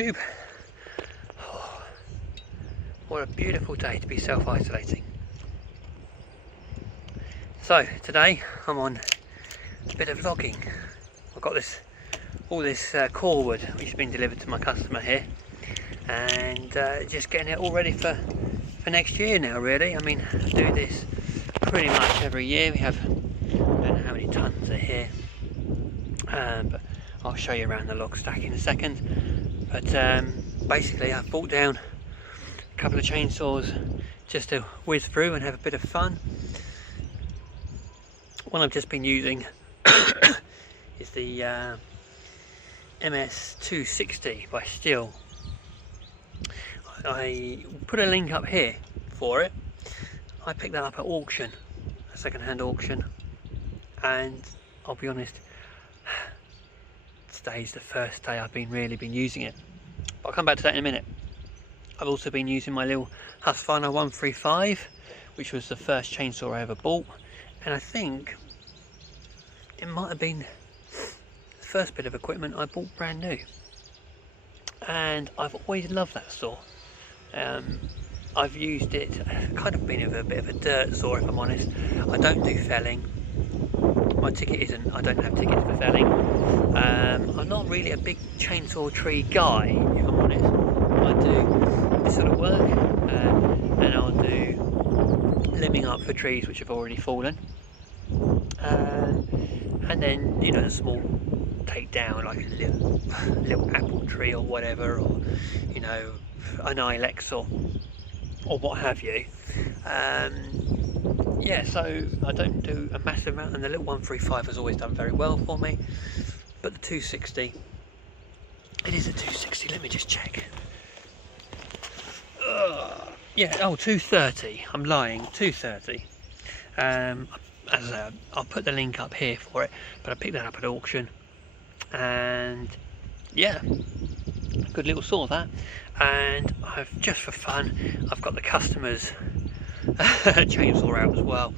YouTube. Oh, what a beautiful day to be self-isolating. So today I'm on a bit of logging. I've got all this core wood which has been delivered to my customer here, and just getting it all ready for next year now really. I mean, I do this pretty much every year. We have, I don't know how many tons are here, but I'll show you around the log stack in a second. But basically I've brought down a couple of chainsaws just to whiz through and have a bit of fun. One I've just been using is the MS260 by Stihl. I put a link up here for it. I picked that up at auction, a second-hand auction, and I'll be honest, today's the first day I've really been using it. But I'll come back to that in a minute. I've also been using my little Husqvarna 135, which was the first chainsaw I ever bought, and I think it might have been the first bit of equipment I bought brand new. And I've always loved that saw. I've used it, kind of been a bit of a dirt saw if I'm honest. I don't do felling. My ticket isn't, I don't have tickets for felling. I'm not really a big chainsaw tree guy if I'm honest. I do this sort of work, and I'll do limbing up for trees which have already fallen. And then, you know, the small take down, like a little apple tree or whatever, or, you know, an ilex or what have you. Yeah, so I don't do a massive amount, and the little 135 has always done very well for me. But the 260, it is a 260, let me just check. Yeah, oh, 230, I'm lying, 230. As I say, I'll put the link up here for it, but I picked that up at auction, and yeah, good little saw that. And I've, just for fun, I've got the customer's chainsaw out as well,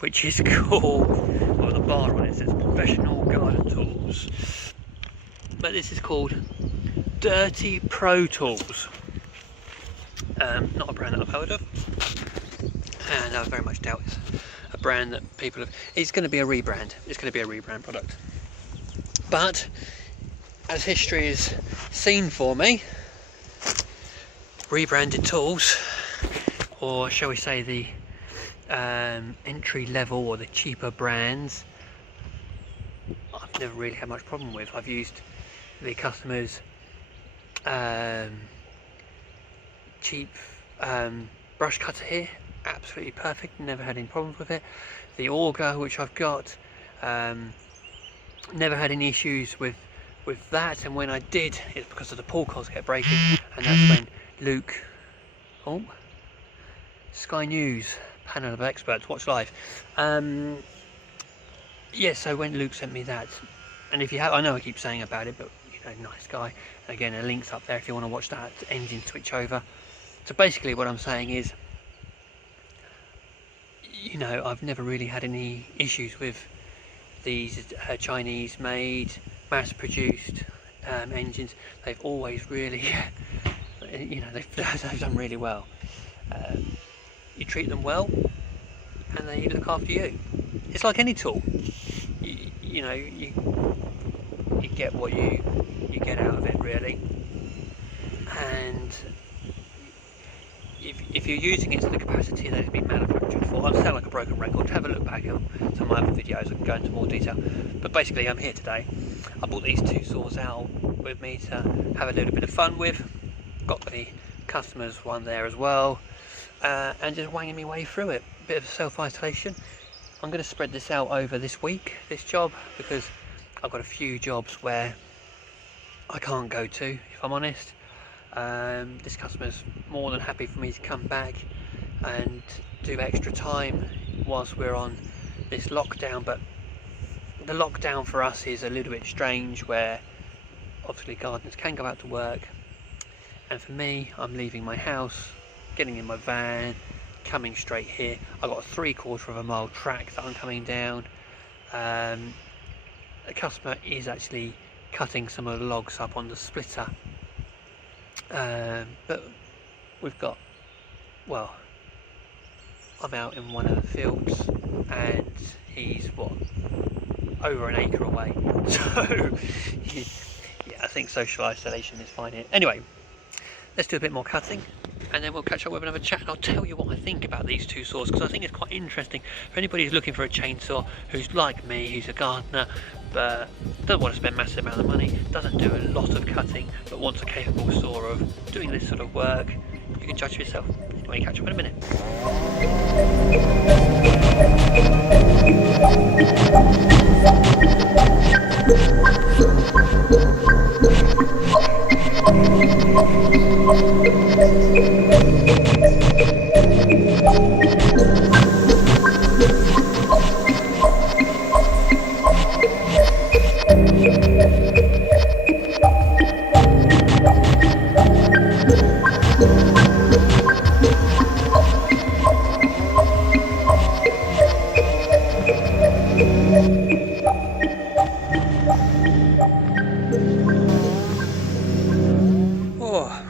which is called, well, the bar on it says Professional Garden Tools, but this is called Dirty Pro Tools. Not a brand that I've heard of, and I very much doubt it's a brand that people have. It's going to be a rebrand. It's going to be a rebrand product. But as history is seen for me, rebranded tools, or shall we say the entry level or the cheaper brands, I've never really had much problem with. I've used the customers' cheap brush cutter here, absolutely perfect, never had any problems with it. The auger which I've got, never had any issues with that, and when I did, it's because of the pull coils kept breaking, and that's when Luke, oh, Sky News, panel of experts, watch live. Yeah, so when Luke sent me that, and if you have, I know I keep saying about it, but you know, nice guy. Again, a link's up there if you want to watch that engine switch over. So basically what I'm saying is, you know, I've never really had any issues with these Chinese made, mass produced engines. They've always really, you know, they've done really well. You treat them well and they look after you. It's like any tool. You know, you get what you get out of it really, and if you're using it to the capacity that it's been manufactured for, I'll sound like a broken record. Have a look back at some of my other videos, I can go into more detail. But basically I'm here today. I brought these two saws out with me to have a little bit of fun with. Got the customer's one there as well, and just wanging my way through it. Bit of self-isolation. I'm going to spread this out over this week, this job, because I've got a few jobs where I can't go to, if I'm honest. This customer's more than happy for me to come back and do extra time whilst we're on this lockdown, but the lockdown for us is a little bit strange, where obviously gardeners can go out to work, and for me, I'm leaving my house, getting in my van, coming straight here. I've got a 3/4 of a mile track that I'm coming down. The customer is actually cutting some of the logs up on the splitter. But we've got, well, I'm out in one of the fields and he's what, over an acre away, so yeah, I think social isolation is fine here. Anyway, let's do a bit more cutting and then we'll catch up with another chat, and I'll tell you what I think about these two saws, because I think it's quite interesting for anybody who's looking for a chainsaw, who's like me, who's a gardener but doesn't want to spend massive amount of money, doesn't do a lot of cutting, but wants a capable saw of doing this sort of work. You can judge for yourself. Anyway, catch up in a minute.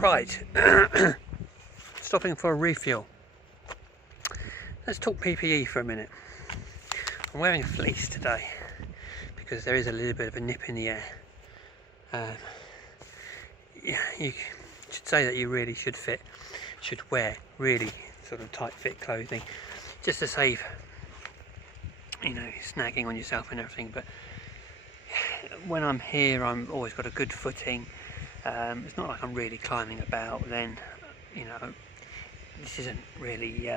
Right, stopping for a refuel. Let's talk PPE for a minute. I'm wearing a fleece today because there is a little bit of a nip in the air. You should say that you really should wear really sort of tight fit clothing just to save, you know, snagging on yourself and everything. But when I'm here, I'm always got a good footing. It's not like I'm really climbing about, then, you know, this isn't really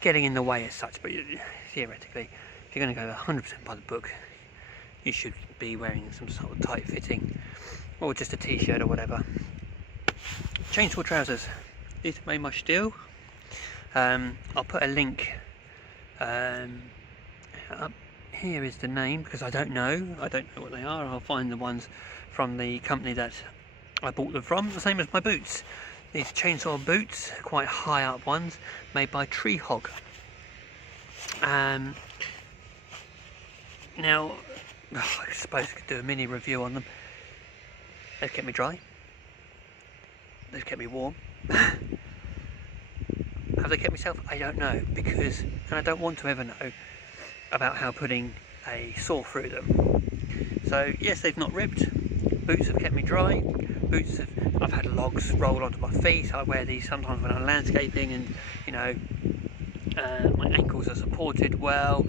getting in the way as such, but theoretically, if you're going to go 100% by the book, you should be wearing some sort of tight fitting, or just a t-shirt or whatever. Chainsaw trousers. These are made by Stihl. I'll put a link up here is the name, because I don't know what they are. I'll find the ones from the company that I bought them from, the same as my boots. These chainsaw boots, quite high up ones, made by Tree Hog. Now, I suppose I could do a mini review on them. They've kept me dry. They've kept me warm. Have they kept myself? I don't know, because, and I don't want to ever know about how putting a saw through them. So yes, they've not ripped. Boots have kept me dry. I've had logs roll onto my feet. I wear these sometimes when I'm landscaping, and you know, my ankles are supported well.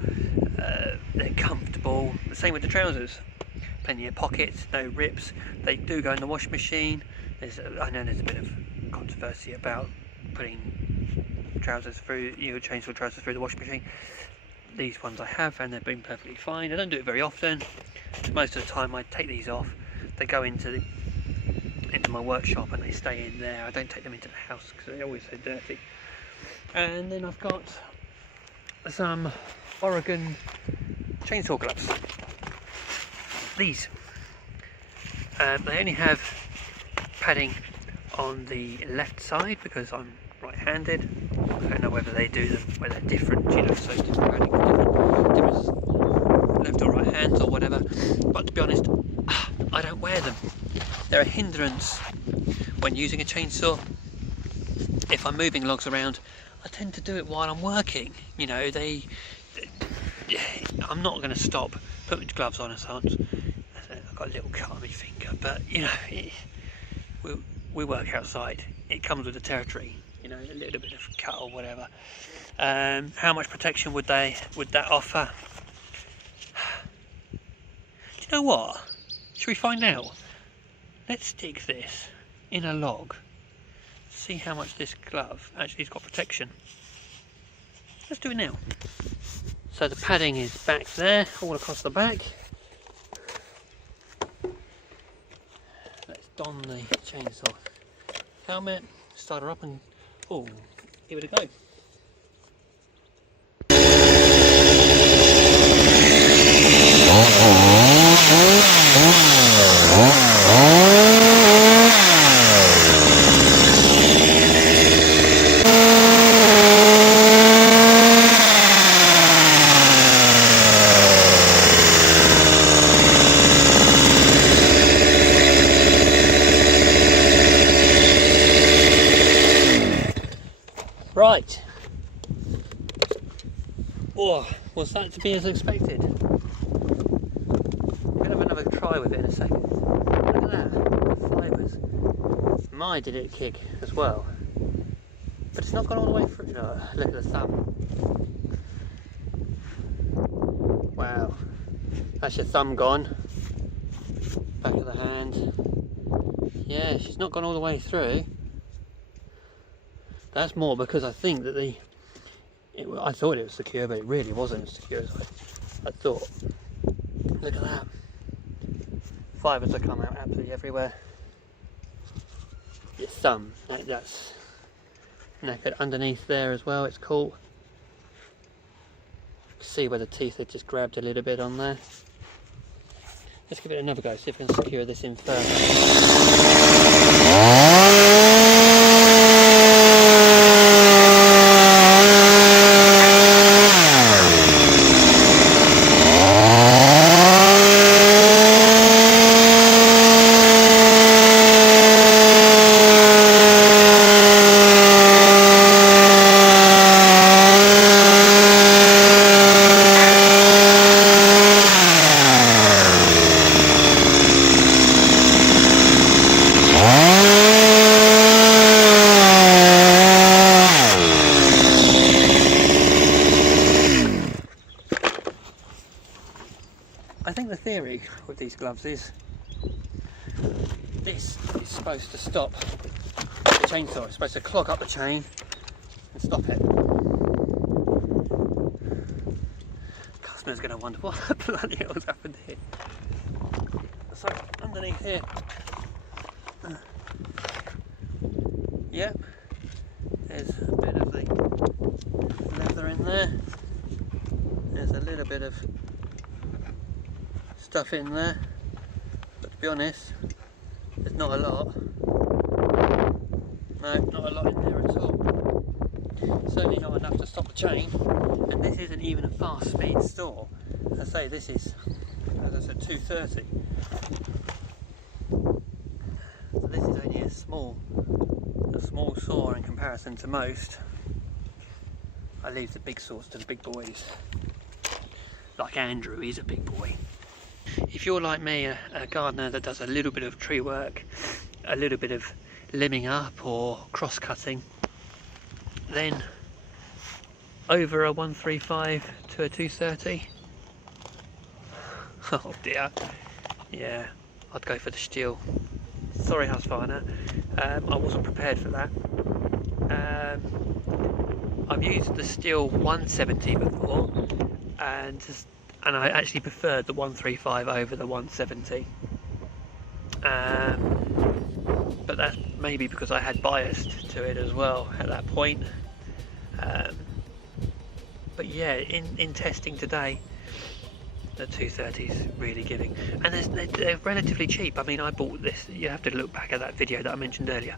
They're comfortable. The same with the trousers. Plenty of pockets, no rips. They do go in the washing machine. I know there's a bit of controversy about putting trousers through, chainsaw trousers through the washing machine. These ones I have, and they've been perfectly fine. I don't do it very often. Most of the time I take these off. They go into my workshop and they stay in there. I don't take them into the house because they're always so dirty. And then I've got some Oregon chainsaw gloves. These. They only have padding on the left side because I'm right-handed. I don't know whether they do them where they're different, so different padding for different left or right hands or whatever. But to be honest, I don't wear them. They're a hindrance when using a chainsaw. If I'm moving logs around, I tend to do it while I'm working. I'm not going to stop, put my gloves on as such. I've got a little cut on my finger, but we work outside. It comes with the territory, a little bit of cut or whatever. How much protection would that offer? Do you know what? Should we find out? Let's stick this in a log. See how much this glove actually has got protection. Let's do it now. So the padding is back there, all across the back. Let's don the chainsaw helmet, start her up, and give it a go. Right. Oh, was that to be as expected? I'm going to have another try with it in a second. Look at that, the fibres. My, did it kick as well. But it's not gone all the way through. No, look at the thumb. Wow. That's your thumb gone. Back of the hand. Yeah, she's not gone all the way through. That's more because I think that I thought it was secure, but it really wasn't as secure as I thought. Look at that. Fibres have come out absolutely everywhere. Your thumb, that's knackered underneath there as well, it's cool. See where the teeth had just grabbed a little bit on there. Let's give it another go, see if we can secure this in further. I think the theory with these gloves is this is supposed to stop the chainsaw. It's supposed to clog up the chain and stop it. Customer's going to wonder what the bloody hell's happened here. So underneath here, yep, there's a bit of the leather in there. There's a little bit of stuff in there, but to be honest, there's not a lot. No, not a lot in there at all. Certainly not enough to stop the chain, and this isn't even a fast speed saw. As I say, this is, as I said, 230. So this is only a small saw in comparison to most. I leave the big saws to the big boys. Like Andrew, he's a big boy. If you're like me, a gardener that does a little bit of tree work, a little bit of limbing up or cross-cutting, then over a 135 to a 230, oh dear, yeah, I'd go for the Stihl. Sorry Husqvarna, I wasn't prepared for that. I've used the Stihl 170 before, and I actually preferred the 135 over the 170. But that's maybe because I had biased to it as well at that point. But yeah, in testing today, the 230 is really giving, and they're relatively cheap. I mean, I bought this, you have to look back at that video that I mentioned earlier,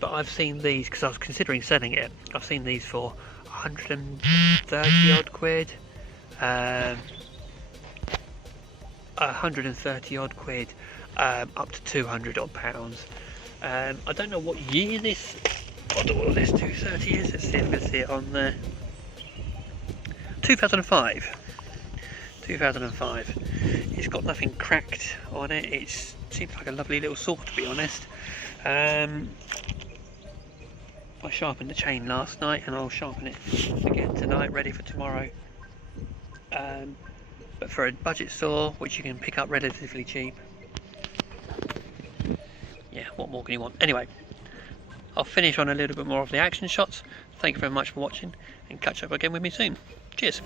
but I've seen these, because I was considering selling it, I've seen these for 130 odd quid, 130 odd quid, up to 200 odd pounds. I don't know what year this 230 is. Let's see if I can see it on there. 2005. 2005. It's got nothing cracked on it. It seems like a lovely little saw, to be honest. I sharpened the chain last night, and I'll sharpen it again tonight, ready for tomorrow. But for a budget saw, which you can pick up relatively cheap, yeah, what more can you want? Anyway, I'll finish on a little bit more of the action shots. Thank you very much for watching, and catch up again with me soon. Cheers.